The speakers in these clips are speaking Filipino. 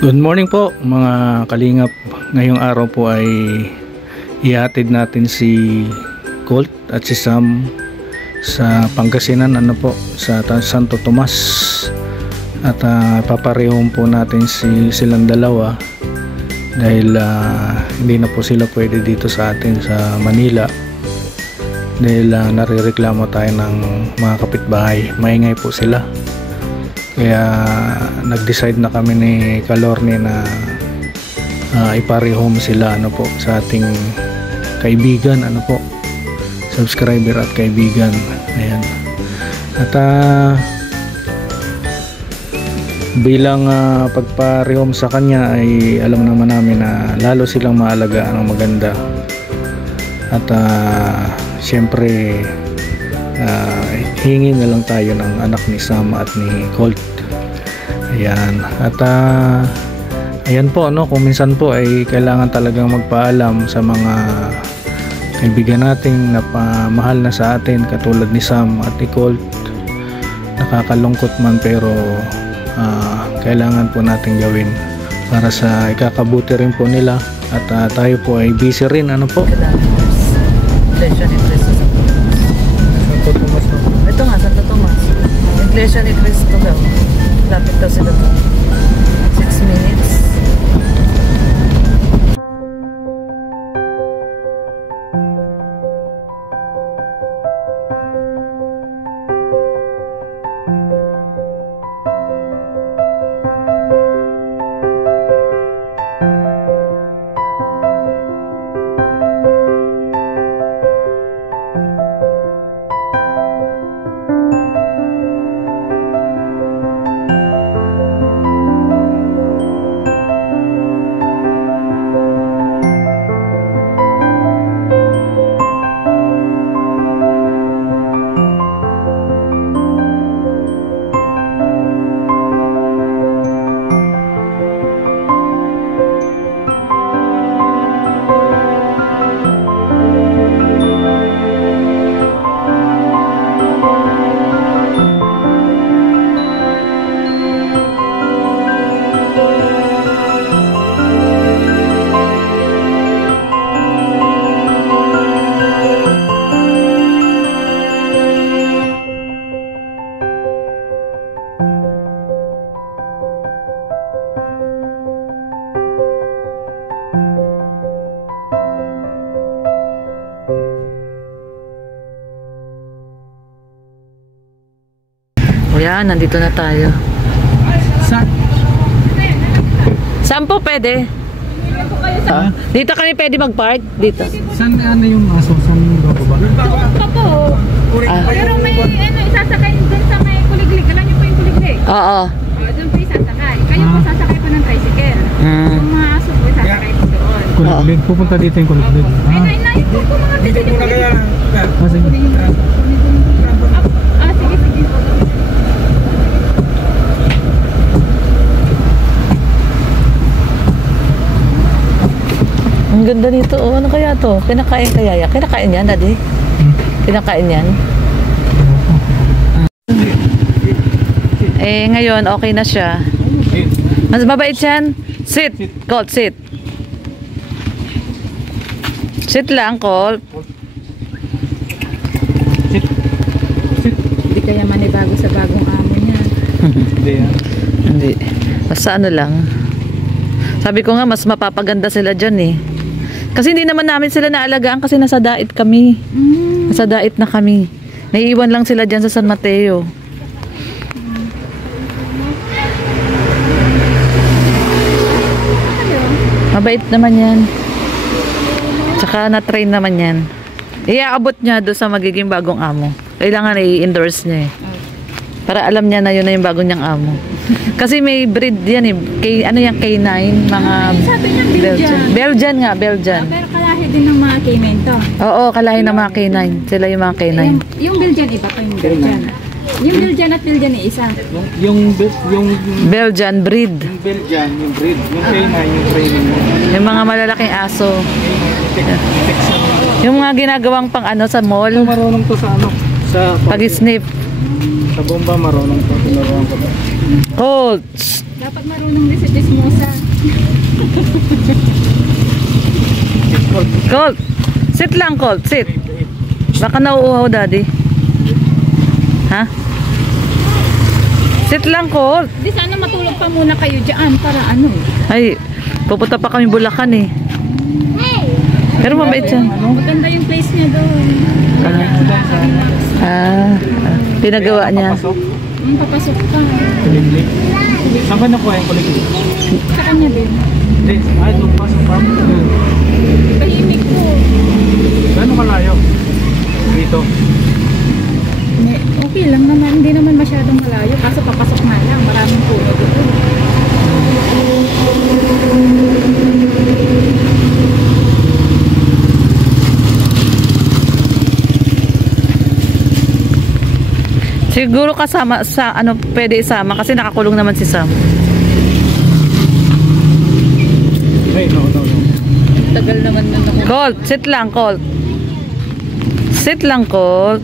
Good morning po mga kalingap. Ngayong araw po ay ihatid natin si Colt at si Sam sa Pangasinan, sa Santo Tomas, at paparehon po natin silang dalawa dahil hindi na po sila pwede dito sa atin sa Manila dahil narireklamo tayo ng mga kapitbahay. Maingay po sila. Kaya nag-decide na kami ni Kalorne na iparehome sila sa ating kaibigan, subscriber at kaibigan. Ayan. At bilang pagparehome sa kanya ay alam naman namin na lalo silang maalagaan ng maganda. At syempre hingi na lang tayo ng anak ni Sam at ni Colt. Ayan. At ayan po, kung minsan po ay kailangan talagang magpaalam sa mga kaibigan nating napamahal na sa atin katulad ni Sam at ni Colt. Nakakalungkot man pero kailangan po natin gawin para sa ikakabuti rin po nila. At tayo po ay busy rin. Santo Tomas na. Ito nga, Santo Tomas. Iglesia ni Cristo daw. Lapit daw sila to. 6 minutes. Yan, nandito na tayo. Saan po pwede? Dito kami pwede mag-park? Dito. Saan yung aso? Saan yung bababa? Doon pa po. Pero may isasakay doon sa may kuliglig. Alam niyo po yung kuliglig? Oo. Doon po isasakay. Kayo po sasakay po ng tricycle. Yung mga aso po isasakay po doon. Kuliglig. Pupunta dito yung kuliglig. Ay, po mga tricycle. Sige. Sige po. Ang ganda nito. Ano kaya to? Kinakain kaya yan? Kinakain yan, Daddy? Kinakain yan? Ngayon, okay na siya. Mas mabait yan. Sit. Colt, sit. Sit lang, Colt. Sit. Hindi kaya manibago sa bagong amo niya. Hindi yan. Hindi. Basta ano lang. Sabi ko nga, mas mapapaganda sila dyan eh. Kasi hindi naman namin sila naalagaan kasi nasa dait kami. Nasa dait na kami. Naiiwan lang sila dyan sa San Mateo. Mabait naman yan. Tsaka na-train naman yan. Iaabot niya doon sa magiging bagong amo. Kailangan i-endorse niya eh. Para alam niya na yun na yung bagong niyang amo. Kasi may breed yan eh. Ano yung K9? Mga Sabi niya Belgian nga, Belgian. Pero kalahi din ng mga K9 to. Oo, kalahi ng mga K9. Sila yung mga K9. Yung Belgian, iba pa yung Belgian. Yung Belgian at Belgian ni isa. Yung Belgian breed. Yung Belgian, yung breed. Yung K9, yung training mo. Yung mga malalaking aso. Yung mga ginagawang pang sa mall. Ito marunong to sa Pag-snip. Sa bomba marunong to. Tinuruan ko to. Colts. Dapat marunong din sa chismosa. Colt, sit lang Colt, sit. Baka nauuhaw daddy. Ha? Sit lang Colt. Di sana matulog pa muna kayo dyan para ano. Ay, pupunta pa kami Bulacan eh. Pero mabait siya. Maganda yung place niya doon. Pinagawa niya. Papasok ka. Kuliglig. Saan ka nakuha yung kuliglig? Sa kanya din. Hindi. Ay, lumpas ang farm. Tahimik ko. Gano'ng kalayo? Dito. Okay lang naman. Hindi naman masyadong malayo. Kaso papasok na lang. Maraming puno dito. Siguro kasama sa ano pwede isama kasi nakakulong naman si Sam. Hey, no. Tagal naman na ako. Colt, sit lang Colt. Sit lang Colt.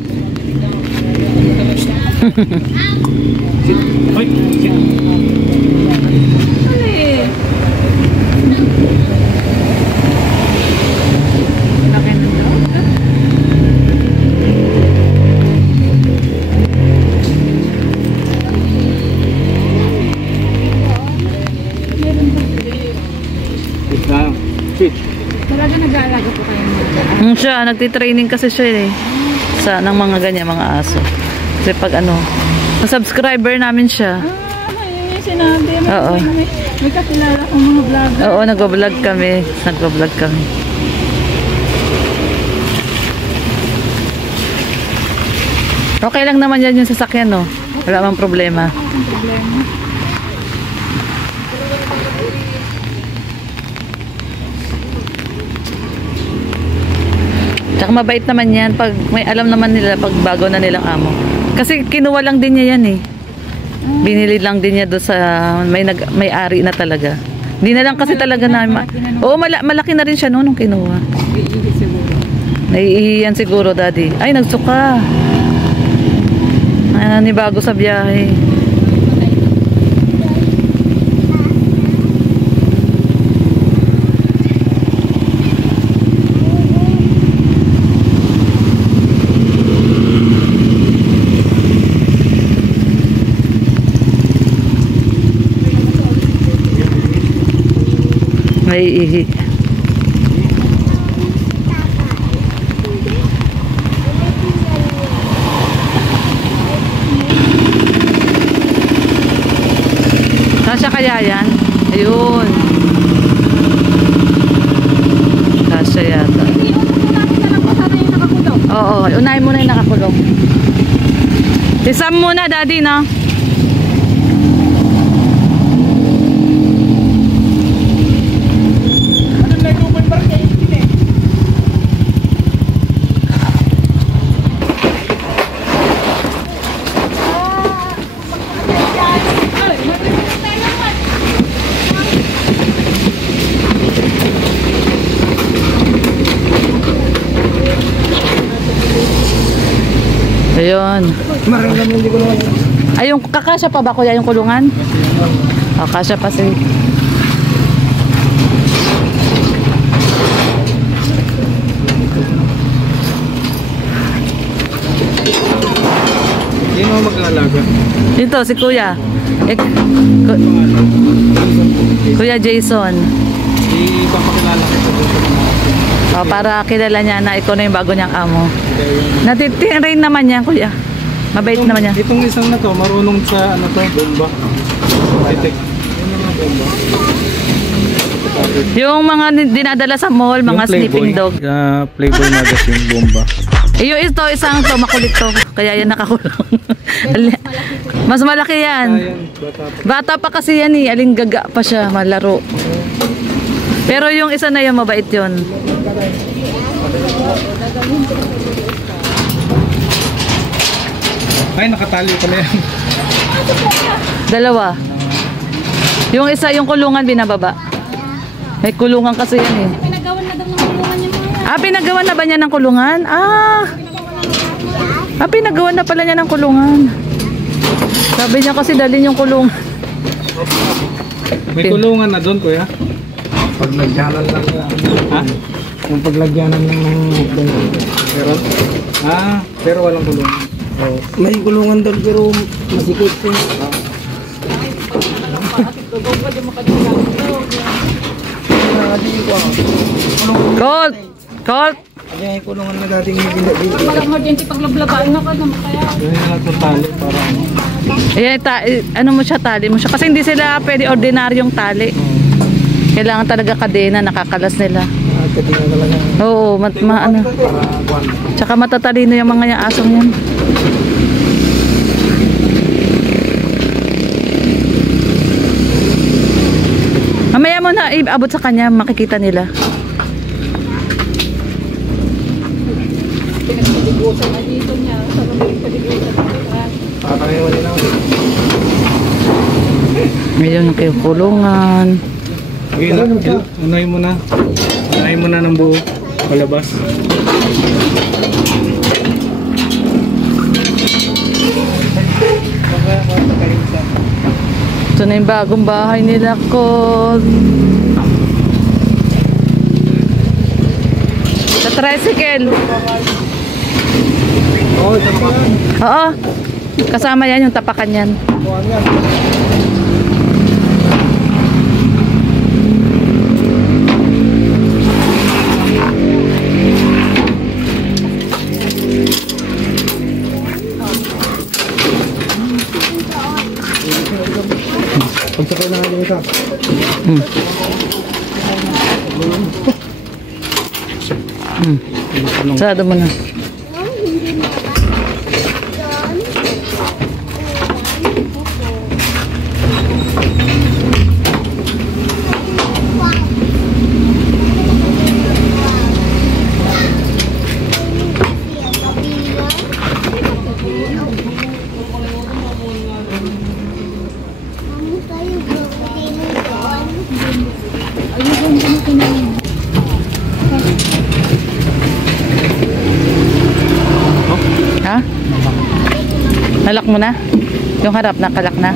Hoy, sit. Ano eh? Laki na daw. Sit lang. Sit. Talaga nag-aalaga po kayo mga. Siya, nagti-training kasi siya eh. Sa ng mga ganyan mga aso. Kasi pag ano, subscriber namin siya. Ayun yung sinabi. Oo. May kakilala kong mga vlogger. Oo, nagvo-vlog kami. Nagvo-vlog kami. Okay lang naman yan yung sasakyan, no? Wala mang problema. Ang problema. Tsaka mabait naman yan pag may alam naman nila pag bago na nilang amo. Kasi kinuha lang din niya yan eh. Binili lang din niya doon sa may ari na talaga. Hindi na lang kasi talaga na. Oo, malaki na rin siya noon nung kinuha. Iihi siguro. Naiihiyan siguro daddy. Ay, nagsuka. Ay, nanibago sa biyahe. Naiihi. Kasya kaya yan? Ayun. Kasya yata. Oo, unahin mo na yung nakakulong. Si Sam muna, daddy, no? Ayun. Ay, yung kakasya pa ba kuya yung kulungan? O, kasya pa si. Sino ang mag-aalaga? Dito, si kuya. Kuya Jason. Ipapakilala kita doon sa mga. O, para kilala niya na ikaw na yung bago niyang amo. Natitrain naman yan, kuya. Mabait naman yan. Itong isang na to, marunong sa ano to, bomba. High-tech. Yun yung mga bomba. Yung mga dinadala sa mall, mga sleeping dog. Playboy magazine, bomba. Iyo, ito, isang to, makulit to. Kaya yan nakakulong. Mas malaki yan. Bata pa kasi yan eh. Aling gaga pa siya, malaro. Pero yung isa na yun, mabait yun. Ay, nakatali pa na yan. Dalawa. Yung isa, yung kulungan binababa. May kulungan kasi yan eh. Pinagawan na daw ng kulungan yung mga. Pinagawan na ba niya ng kulungan? Pinagawan na pala niya ng kulungan. Sabi niya kasi dalhin yung kulungan. May kulungan na doon, kuya. Paglagyanan lang yan. Ha? Yung paglagyanan ng Pero, pero walang kulungan. oh, may kulungan doon pero masikip po. Colt! Colt! Ano yung kulungan na dating ginagawa? Pag emergency paglablabaan na ka na kaya. Doon na lang itong tali para ano. Ayan, ano mo siya, tali mo siya. Kasi hindi sila pwede ordinaryong tali. Kailangan talaga kadena, nakakalas nila. Katingin talaga. Oo, ano. Tsaka matatalino yung mga yung asong yan. Mamaya mo na iabot sa kanya, makikita nila. Pinagpaligusan na dito niya. Sa pinagpaligusan na. Tatangin din ako. Ngayon kayo kulungan. Okay, unahin mo na. Unahin mo na ng buo. Palabas. Ito na yung bagong bahay nila, Colt. Sa tricycle. Oo. Kasama yan, yung tapakan yan. Pagsakay na nga din isa. Sarado mo na. Ha? Nalak mo na? Yung harap nakalak na?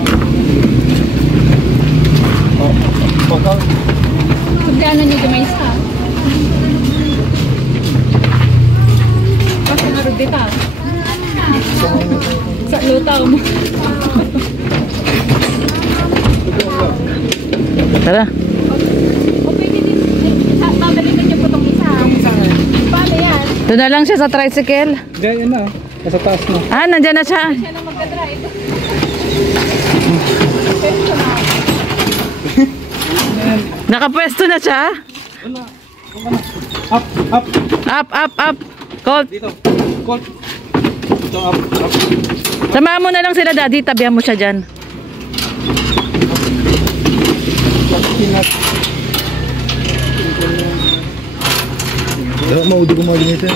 Pagkano niyo may isa? Kasi narod dito. Sa lutaw mo. Tara. O pwede din. Babalikan niyo po itong isa. Paano yan? Doon na lang siya sa tricycle. Diyan, yan na. Nasa taas na. Ah, nandyan na siya. Siya na magka-drive. Nakapwesto na siya. Up, up. Up, up, up. Colt. Dito. Colt. Dito, up, up. Samahan mo na lang sila, daddy. Tabihan mo siya dyan. Maudi ko mga ito.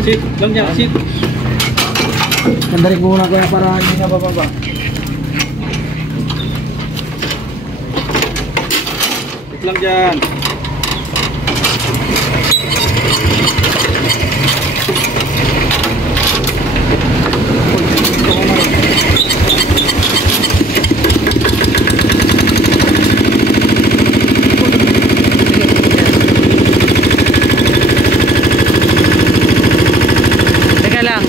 Sit, lang dyan, sit. Nandarik muna ko yan para hindi na bababa. Sit lang dyan. Teka lang.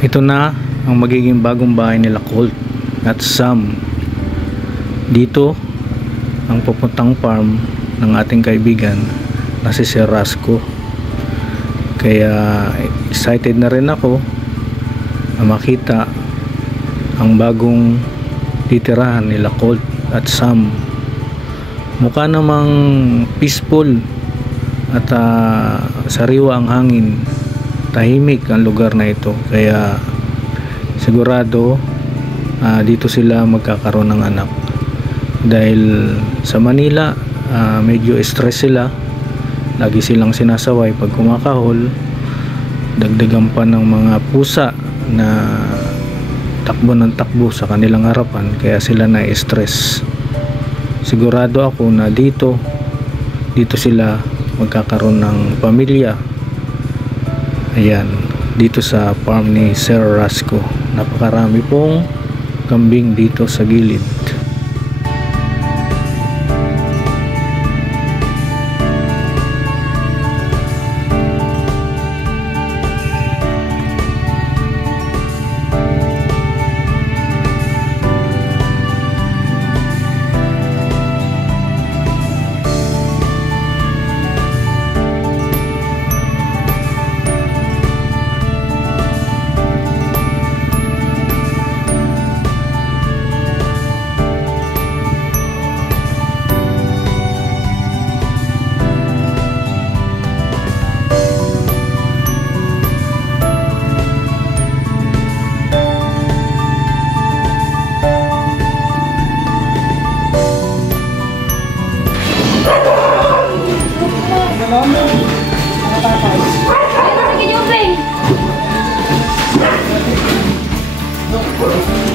Ito na ang magiging bagong bahay nila Colt at Sam. Dito ang pupuntang farm ng ating kaibigan na si Sir Rasco. Kaya excited na rin ako na makita ang bagong titirahan nila Colt at Sam. Mukha namang peaceful at sariwa ang hangin, tahimik ang lugar na ito, kaya sigurado dito sila magkakaroon ng anak. Dahil sa Manila medyo stress sila, lagi silang sinasaway pag kumakahol, dagdagan pa ng mga pusa na takbo ng takbo sa kanilang harapan, kaya sila na-stress. Sigurado ako na dito sila magkakaroon ng pamilya. Ayan, dito sa farm ni Sir Rasco, napakarami pong kambing dito sa gilid.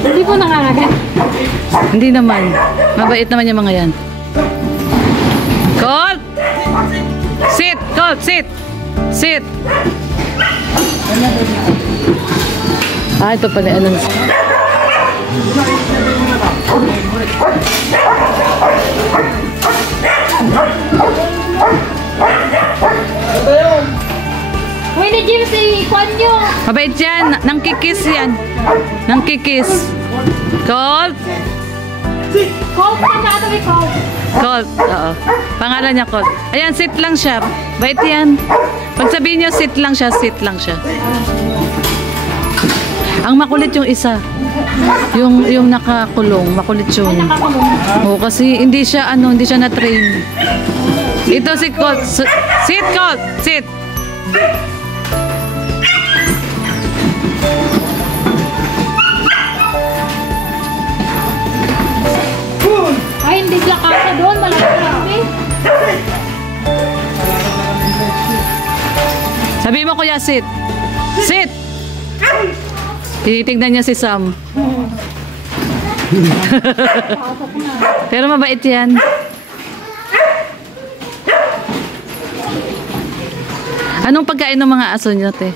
Hindi po nakakagat. Hindi naman. Mabait naman yung mga yan. Colt! Sit! Colt, sit! Sit! Ito pala. Ano? Uy, ni Jim, si Kwan nyo. Mabait yan. Nang kikis yan. Nang kikis. Colt! Colt, saan ito may Colt? Colt, oo. Pangalan niya Colt. Ayan, sit lang siya. Bait yan. Pag sabihin niyo, sit lang siya, sit lang siya. Ang makulit yung isa. Yung nakakulong, makulit yun. Oo, kasi hindi siya na-train. Ito si Colt. Sit, Colt! Sit! Ay, hindi siya kasa doon. Malaki. Sabi mo, kuya, sit. Sit! Tinitignan niya si Sam. Pero mabait yan. Anong pagkain ng mga aso niyo, te?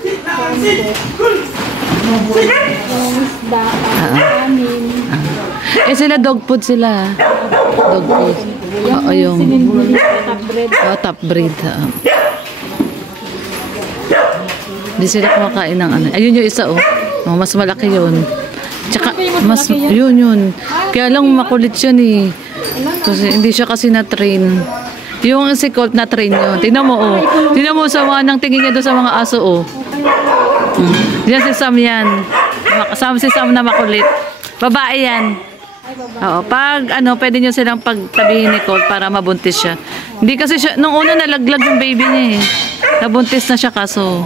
Sila dog food sila. Dog food. Oo, yung top breed. Hindi sila kumakain ng ano. Ayun yung isa, oh. Mas malaki yun. Tsaka, yun. Kaya lang makulit yun, eh. Kasi, hindi siya kasi na-train. Yung si Colt na-train yun. Tingnan mo, oh. Tingnan mo sa mga nang tingin niya doon sa mga aso, oh. Yan si Sam yan. Si Sam na makulit. Babae yan. Oo, pag pwede nyo silang pagtabihin ni Colt para mabuntis siya. Hindi kasi siya, nung una nalaglag yung baby niya eh. Nabuntis na siya kaso.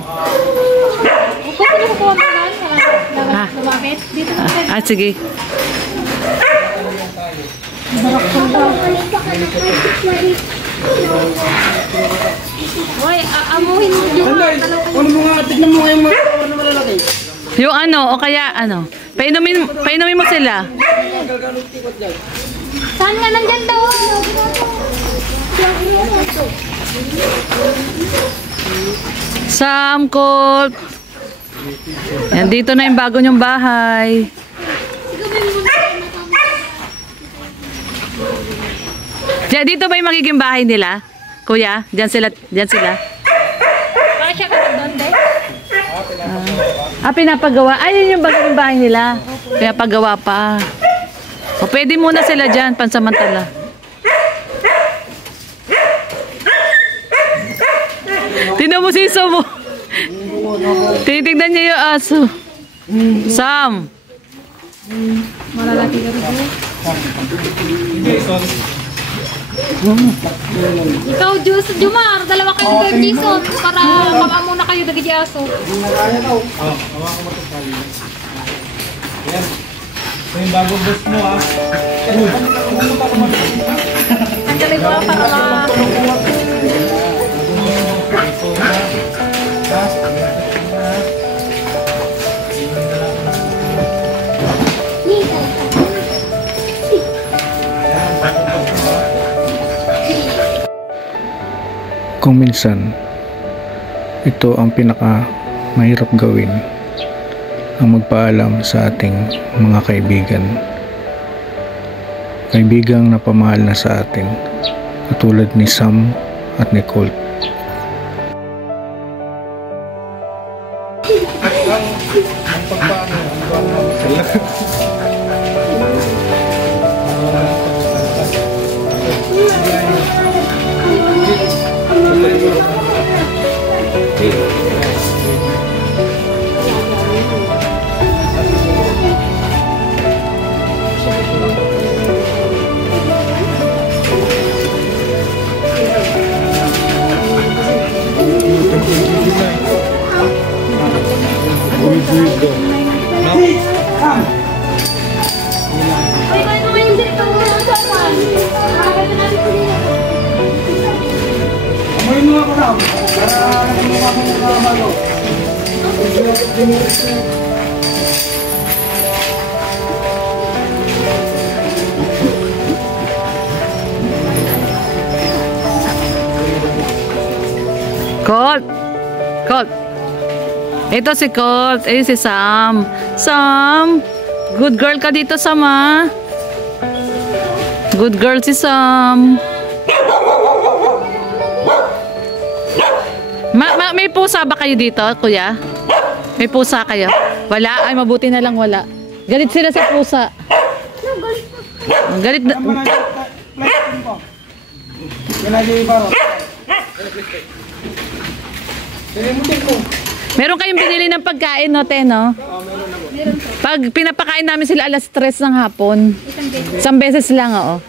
Sige. Uy, amuhin mo dyan. Ano mo nga, tignan mo nga yung mga malalaki. Yung o kaya painumin mo sila. Saan nga nandyan daw? Sam, Colt. Yan, dito na yung bago nyong bahay. Dito ba yung magiging bahay nila? Kuya, dyan sila. Baka siya ka doon, de? Pinapagawa. Ayun yung bagong bahay nila. Pinapagawa pa. O, pwede muna sila dyan, pansamantala. Tingnan mo si Sam mo. Tinitignan niya yung aso. Sam! Malalaki ka rin. Ikaw, Jumar, dalawa kayo kay Jason para kama muna kayo dagi aso. Ito yung bagong boss mo ha. Ang galing mo para Kung minsan, ito ang pinaka mahirap gawin, ang magpaalam sa ating mga kaibigan. Kaibigang napamahal na sa atin, katulad ni Sam at ni Colt. Colt! Colt! Ito si Colt. Ayun si Sam. Sam! Good girl ka dito, Sam, ha? Good girl si Sam. May pusa ba kayo dito, kuya? May pusa kayo? Wala? Ay, mabuti na lang wala. Galit sila sa pusa. Galit na... Meron kayong binili ng pagkain, no, te, no? Pag pinapakain namin sila alas 3 ng hapon. Isang beses lang, oo.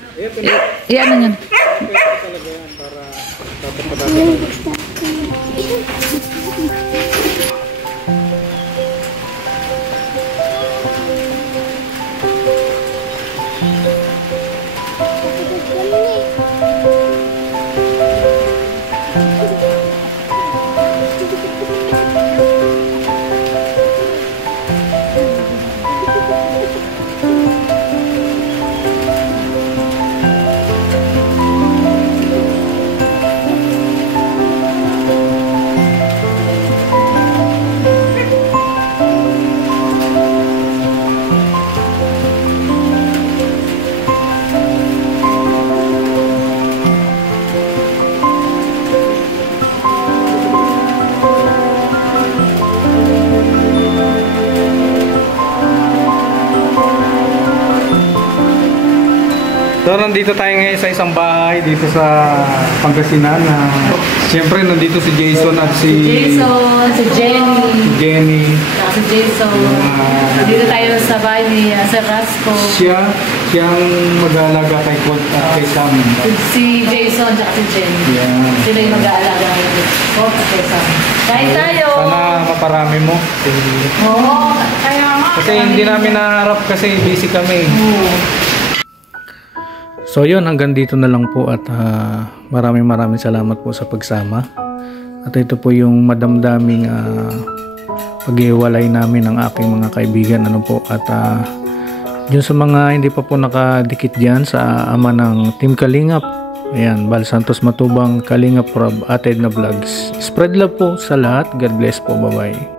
Iyan na yan. So nandito tayo ngayon sa isang bahay dito sa Pangasinan. Siyempre nandito si Jason at si Jenny. Si Jason. Dito tayo sa bahay ni Sir Rasco. Siyang mag-aalaga kay Colt at kay Sam. Si Jason at si Jenny. Yeah. Sila yung mag-aalaga kay Colt at kay Sam. Kain tayo! Sana maparami mo. Oo, kaya nga. Kasi hindi namin naharap kasi busy kami. So yun, hanggang dito na lang po at maraming salamat po sa pagsama. At ito po yung madamdaming pag-iwalay namin ng aking mga kaibigan. At yun sa mga hindi pa po nakadikit dyan sa ama ng Team Kalingap. Ayan, Bal Santos Matubang, Kalingap Rob, Ated na Vlogs. Spread love po sa lahat. God bless po. Bye-bye.